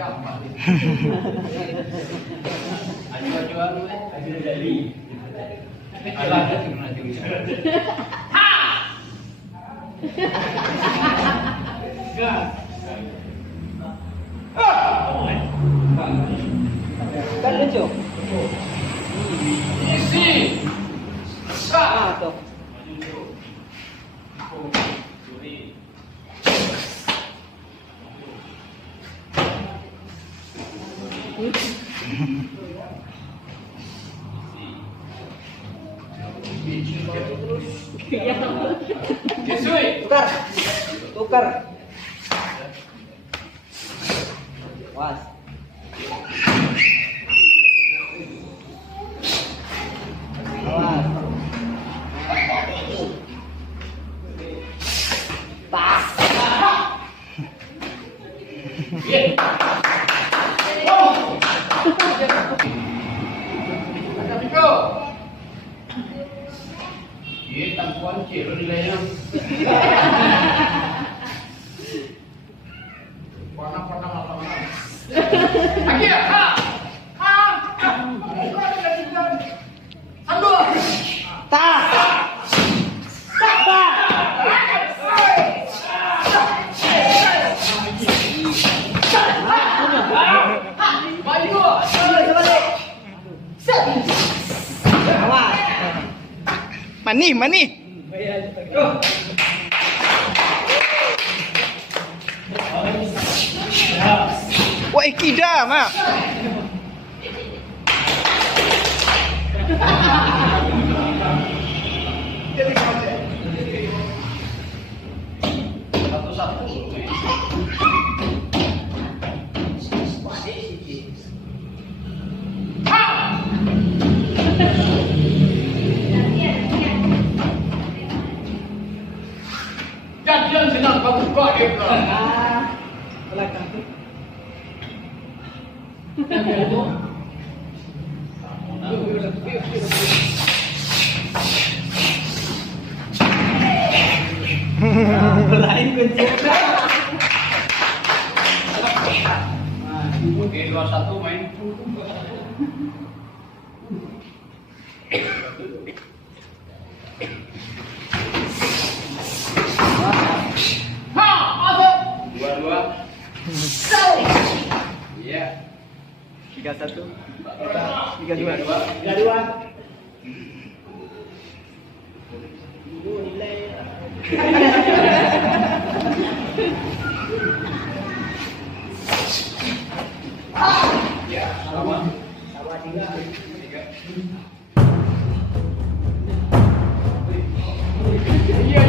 gampang. Aju-ajuan gue, aju dari. Alah, cuma aju. Ha! Gas. Kan lucu. Isi. Ah, tuh. Kisui. Tukar. Tukar. Was. Awas. Tas. Ye tang kunci relay yang. Warna-warna malam-malam. Lagi ya? Ha. Ha. Satu. Tas. Maju. Awas. Mani. Wah, ikida, mak. Satu-satu. Jangan senang kamu kok dia. Ah, belakang tuh. Belain kunci. Oke, 2-1 main. Ha, masuk. 2-2. Iya. 3-1. 3-2. 3-2. Ya, sama. Sama 3. Iya.